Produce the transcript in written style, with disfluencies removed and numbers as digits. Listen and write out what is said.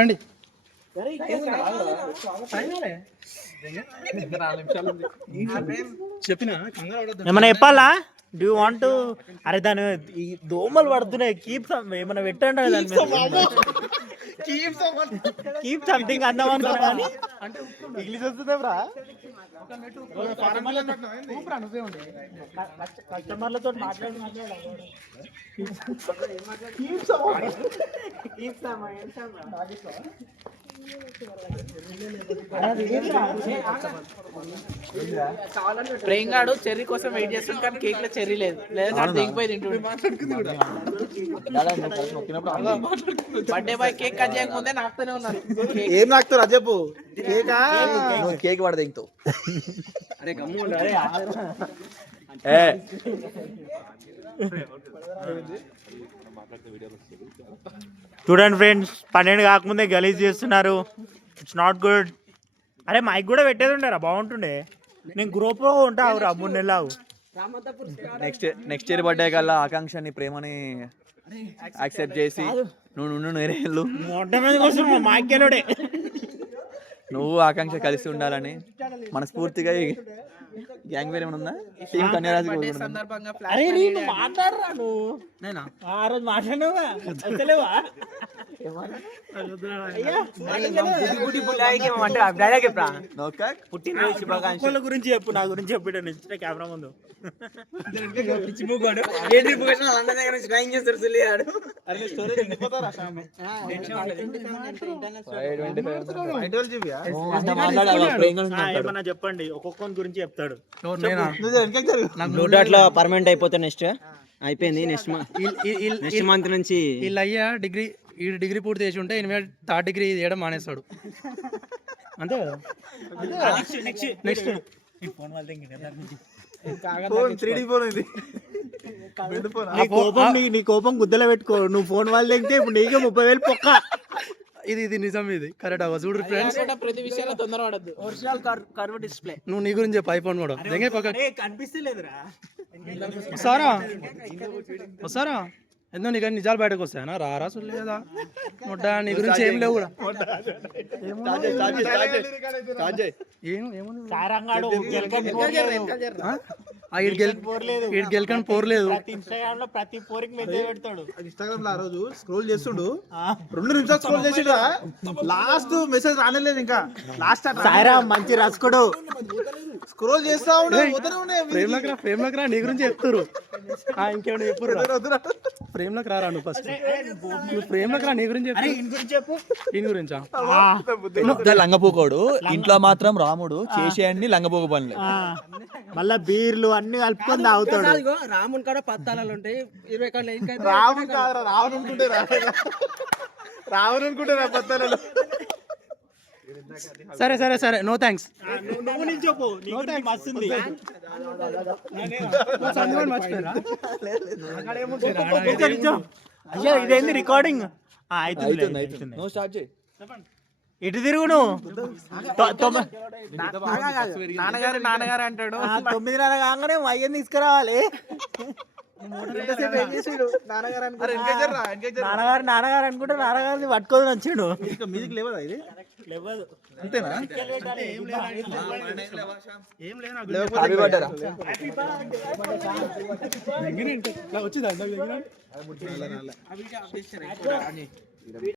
రండి. చెప్పిన ఏమన్నా చెప్పాలా? Do want to? అరే దాని ఈ దోమలు పడుతున్నాయి. కీప్ ఏమన్నా పెట్టండి కీప్ సంథింగ్ అందాం అనుకున్నా కానీ ఇంగ్లీష్ వస్తుందా బ్రా? కస్టమర్లతో మాట్లాడి ప్రేంగాడు చెర్రీ కోసం వెయిట్ చేస్తుంది కానీ కేక్ లో చెర్రీ లేదు. దిగిపోయి తింటుండే. బర్త్డే బాయ్ కేక్ కట్ చేయకముందే నాకుతూనే ఉన్నారు. ఏం నాకుతారు అది చెప్పు. కేక్ వాడు దిగుతావు. అరే గమ్ము చూడండి ఫ్రెండ్స్, 12 కాకముందే గలీజ్ చేస్తున్నారు. It's not good. అరే మైక్ కూడా పెట్టేది ఉండరా, బాగుంటుండే. నేను గ్రూప్లో ఉంటా 3 నెలలు. నెక్స్ట్ ఇయర్ బర్త్డే కల్లా ఆకాంక్షని ప్రేమని యాక్సెప్ట్ చేసి నువ్వు నేరే మాకెలోడే నువ్వు ఆకాంక్ష కలిసి ఉండాలని మనస్ఫూర్తిగా గ్యాంగ్ వేరే ఏమైనా ఉందా? టీమ్ కన్యారాజు సందర్భంగా మాట్లాడరా నువ్వు? నేనా ఆ రోజు మాట్లాడినావా? పుట్టినరోజు గురించి చెప్పు, నా గురించి చెప్పిట కెమెరా ముందు. ఏమన్నా చెప్పండి, ఒక్కొక్కరి గురించి చెప్తాడు. అట్లా పర్మనెంట్ అయిపోతా. నెక్స్ట్ అయిపోయింది. నెక్స్ట్ మంత్ నుంచి వీళ్ళు అయ్యా డిగ్రీ పూర్తి చేసి ఉంటే 3rd డిగ్రీ చేయడం మానేస్తాడు. అంతే కదా. నెక్స్ట్ నీ కోపం గుద్దలో పెట్టుకో. నువ్వు ఫోన్ వాళ్ళు తెగితే ఇప్పుడు నీకే 30,000 పొక్క. ఇది నిజం. ఇది కరెక్ట్ అవ్వ. చూడు ఫ్రెండ్స్, ప్రతి విషయంలో తొందర పడద్దు. Original curve display. నువ్వు నీ గురించి చెప్పు. ఐఫోన్ కూడా కనిపిస్తలేదురా. వస్తారా ఎందుకు నీకు నిజాలు బయటకు వస్తాయనా? రారా చూడలేదా మొట్ట నీ గురించి ఏం లేవు కూడా. గెలకని పోర్లేదు. ప్రతి పోరికి మెసేజ్ పెడతాడు. ఇన్స్టాగ్రామ్ లో ఆ రోజు స్క్రోల్ చేస్తుండు, 2 నిమిషాలు స్క్రోల్ చేసిండు. లాస్ట్ మెసేజ్ రానేలేదు ఇంకా. లాస్ట్ మంచి రసుకుడు స్క్రోల్ చేస్తా ఉండే. ప్రేమలోకి రా, నీ గురించి చెప్తారు. ఇంకేమైనా చెప్పు. ప్రేమలోకి రారా నువ్వు. ఫస్ట్ నువ్వు ప్రేమలోకి రా, నీ గురించి చెప్పు. దీని గురించా? లంగపోకోడు, ఇంట్లో మాత్రం రాముడు చేసేయండి లంగపోక పనులు. మళ్ళా బీర్లు అన్ని కలుపుకొని తాగుతాడు. రాముని కాడ పత్తాలు ఉంటాయి. 20 కాడ రావణ్ కాదు, రావణ్ అనుకుంటే రా పత్తాలలో. సరే నో థ్యాంక్స్. అయ్యా ఇదేంది రికార్డింగ్? ఇటు తిరుగు నువ్వు. నాన్నగారు అంటాడు. 9:30 కాగానే అయ్యని తీసుకురావాలి. నాన్నగారు అనుకుంటే నాన్నగారిని పట్టుకొని వచ్చాడు. మ్యూజిక్ లేవదా? ఇది లేవదు. అంతేనా? వచ్చిందా?